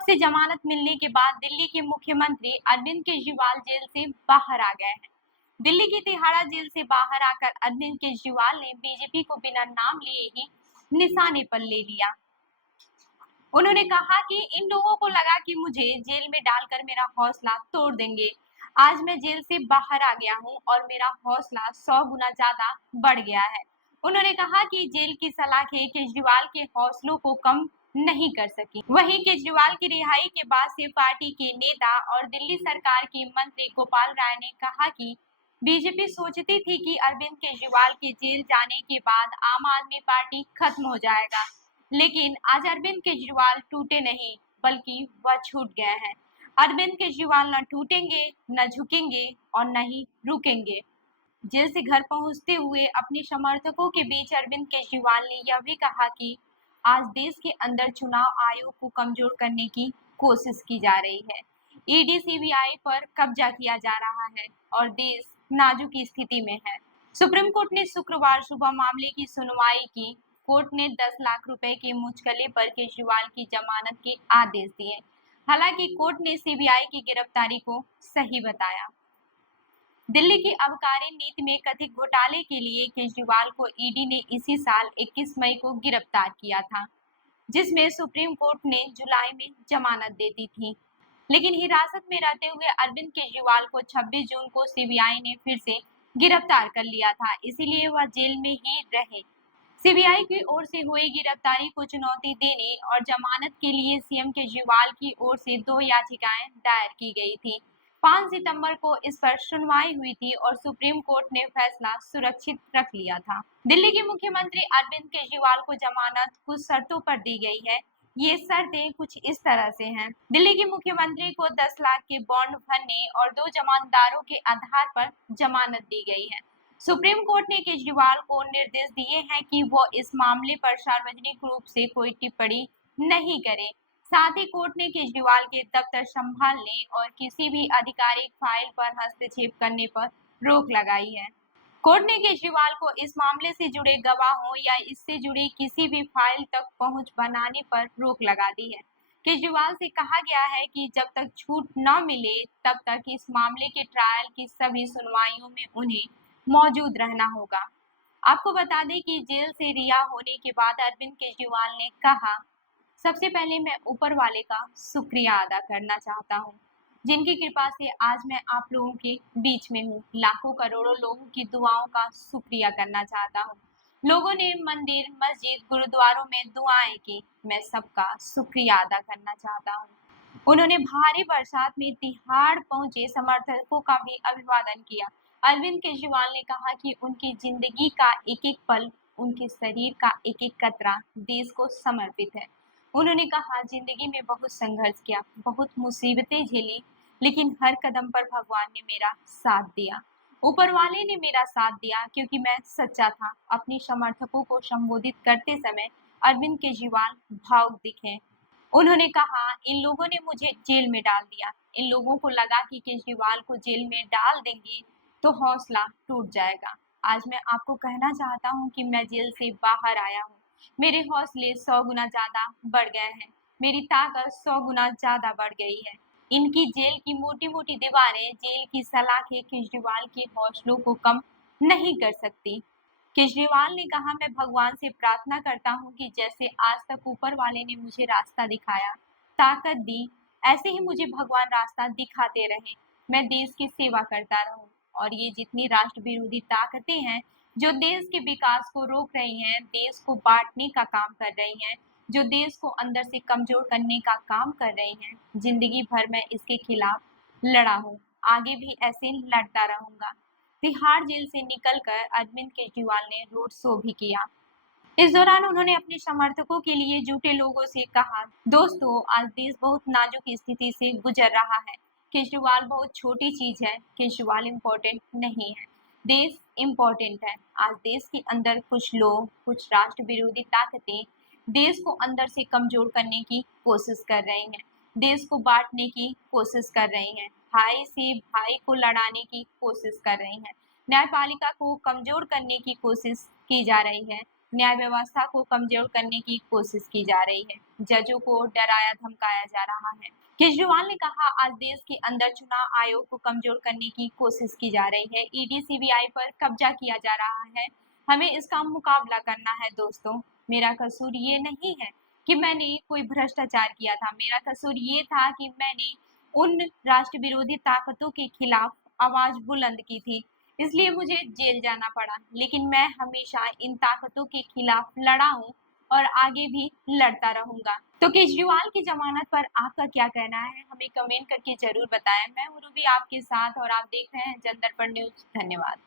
Court से जमानत मिलने के बाद दिल्ली के मुख्यमंत्री अरविंद केजरीवाल जेल से बाहर आ गए हैं। दिल्ली की तिहाड़ा जेल से बाहर आकर अरविंद केजरीवाल ने बीजेपी को बिना नाम लिए ही निशाने पर ले लिया। उन्होंने कहा कि इन लोगों को लगा कि मुझे जेल में डालकर मेरा हौसला तोड़ देंगे। आज मैं जेल से बाहर आ गया हूं और मेरा हौसला 100 गुना ज्यादा बढ़ गया है। उन्होंने कहा कि जेल की सलाखें केजरीवाल के हौसलों को कम नहीं कर सकी। वहीं केजरीवाल की रिहाई के बाद से पार्टी के नेता और दिल्ली सरकार के मंत्री गोपाल राय ने कहा कि बीजेपी सोचती थी कि अरविंद केजरीवाल के जेल जाने के बाद आम आदमी पार्टी खत्म हो जाएगा, लेकिन आज अरविंद केजरीवाल टूटे नहीं बल्कि वह छूट गए हैं। अरविंद केजरीवाल न टूटेंगे, न झुकेंगे और न ही रुकेंगे। जेल से घर पहुंचते हुए अपने समर्थकों के बीच अरविंद केजरीवाल ने यह भी कहा कि आज देश के अंदर चुनाव आयोग को कमजोर करने की कोशिश की जा रही है। ईडी सीबीआई पर कब्जा किया जा रहा है और देश नाजुक स्थिति में है। सुप्रीम कोर्ट ने शुक्रवार सुबह मामले की सुनवाई की। कोर्ट ने 10 लाख रुपए के मुचलके पर केजरीवाल की जमानत के आदेश दिए। हालांकि कोर्ट ने सीबीआई की गिरफ्तारी को सही बताया। दिल्ली की आबकारी नीति में कथित घोटाले के लिए केजरीवाल को ईडी ने इसी साल 21 मई को गिरफ्तार किया था, जिसमें सुप्रीम कोर्ट ने जुलाई में जमानत दे दी थी। लेकिन हिरासत में रहते हुए अरविंद केजरीवाल को 26 जून को सीबीआई ने फिर से गिरफ्तार कर लिया था, इसीलिए वह जेल में ही रहे। सीबीआई की ओर से हुई गिरफ्तारी को चुनौती देने और जमानत के लिए सीएम केजरीवाल की ओर से 2 याचिकाएं दायर की गई थी। 5 सितंबर को इस पर सुनवाई हुई थी और सुप्रीम कोर्ट ने फैसला सुरक्षित रख लिया था। दिल्ली के मुख्यमंत्री अरविंद केजरीवाल को जमानत कुछ शर्तों पर दी गई है। ये शर्तें कुछ इस तरह से हैं। दिल्ली के मुख्यमंत्री को 10 लाख के बॉन्ड भरने और 2 जमानतदारों के आधार पर जमानत दी गई है। सुप्रीम कोर्ट ने केजरीवाल को निर्देश दिए हैं कि वो इस मामले पर सार्वजनिक रूप से कोई टिप्पणी नहीं करे। साथ ही कोर्ट ने केजरीवाल के दफ्तर संभालने और किसी भी आधिकारिक फाइल पर हस्तक्षेप करने पर रोक लगाई है। कोर्ट ने केजरीवाल को इस मामले से जुड़े गवाहों या इससे जुड़ी किसी भी फाइल तक पहुंच बनाने पर रोक लगा दी है। केजरीवाल से कहा गया है कि जब तक छूट न मिले तब तक इस मामले के ट्रायल की सभी सुनवाइयों में उन्हें मौजूद रहना होगा। आपको बता दें कि जेल से रिहा होने के बाद अरविंद केजरीवाल ने कहा, सबसे पहले मैं ऊपर वाले का शुक्रिया अदा करना चाहता हूँ, जिनकी कृपा से आज मैं आप लोगों के बीच में हूँ। लाखों करोड़ों लोगों की दुआओं का शुक्रिया करना चाहता हूँ। लोगों ने मंदिर, मस्जिद, गुरुद्वारों में दुआएं की, मैं सबका शुक्रिया अदा करना चाहता हूँ। उन्होंने भारी बरसात में तिहाड़ पहुंचे समर्थकों का भी अभिवादन किया। अरविंद केजरीवाल ने कहा कि उनकी जिंदगी का एक एक पल, उनके शरीर का एक एक कतरा देश को समर्पित है। उन्होंने कहा, जिंदगी में बहुत संघर्ष किया, बहुत मुसीबतें झेली, लेकिन हर कदम पर भगवान ने मेरा साथ दिया। ऊपर वाले ने मेरा साथ दिया क्योंकि मैं सच्चा था। अपने समर्थकों को संबोधित करते समय अरविंद केजरीवाल भावुक दिखे। उन्होंने कहा, इन लोगों ने मुझे जेल में डाल दिया। इन लोगों को लगा कि केजरीवाल को जेल में डाल देंगे तो हौसला टूट जाएगा। आज मैं आपको कहना चाहता हूं कि मैं जेल से बाहर आया हूं। मेरे हौसले 100 गुना ज्यादा बढ़ गए हैं। मेरी ताकत 100 गुना ज्यादा बढ़ गई है। इनकी जेल की मोटी मोटी दीवारें, जेल की सलाखें केजरीवाल के हौसलों को कम नहीं कर सकती। केजरीवाल ने कहा, मैं भगवान से प्रार्थना करता हूं कि जैसे आज तक ऊपर वाले ने मुझे रास्ता दिखाया, ताकत दी, ऐसे ही मुझे भगवान रास्ता दिखाते रहे। मैं देश की सेवा करता रहूं और ये जितनी राष्ट्र विरोधी ताकतें हैं जो देश के विकास को रोक रही हैं, देश को बांटने का काम कर रही हैं, जो देश को अंदर से कमजोर करने का काम कर रही हैं, जिंदगी भर मैं इसके खिलाफ लड़ा हूं, आगे भी ऐसे लड़ता रहूंगा। तिहाड़ जेल से निकलकर अरविंद केजरीवाल ने रोड शो भी किया। इस दौरान उन्होंने अपने समर्थकों के लिए जुटे लोगों से कहा, दोस्तों, आज देश बहुत नाजुक स्थिति से गुजर रहा है। केजरीवाल बहुत छोटी चीज है। केजरीवाल इम्पोर्टेंट नहीं है, देश इम्पोर्टेंट है। आज देश के अंदर कुछ लोग, कुछ राष्ट्र विरोधी ताकतें देश को अंदर से कमजोर करने की कोशिश कर रही हैं, देश को बांटने की कोशिश कर रही हैं, भाई से भाई को लड़ाने की कोशिश कर रही हैं, न्यायपालिका को कमजोर करने की कोशिश की जा रही है। न्याय व्यवस्था को कमजोर करने की कोशिश की जा रही है। जजों को डराया धमकाया जा रहा है। केजरीवाल ने कहा, आज देश के अंदर चुनाव आयोग को कमजोर करने की कोशिश की जा रही है। ईडी सीबीआई पर कब्जा किया जा रहा है। हमें इसका मुकाबला करना है। दोस्तों, मेरा कसूर ये नहीं है कि मैंने कोई भ्रष्टाचार किया था। मेरा कसूर ये था कि मैंने उन राष्ट्र विरोधी ताकतों के खिलाफ आवाज बुलंद की थी, इसलिए मुझे जेल जाना पड़ा। लेकिन मैं हमेशा इन ताकतों के खिलाफ लड़ा हूँ और आगे भी लड़ता रहूंगा। तो केजरीवाल की जमानत पर आपका क्या कहना है, हमें कमेंट करके जरूर बताएं। मैं हूं रूबी आपके साथ और आप देख रहे हैं जन दर्पण न्यूज। धन्यवाद।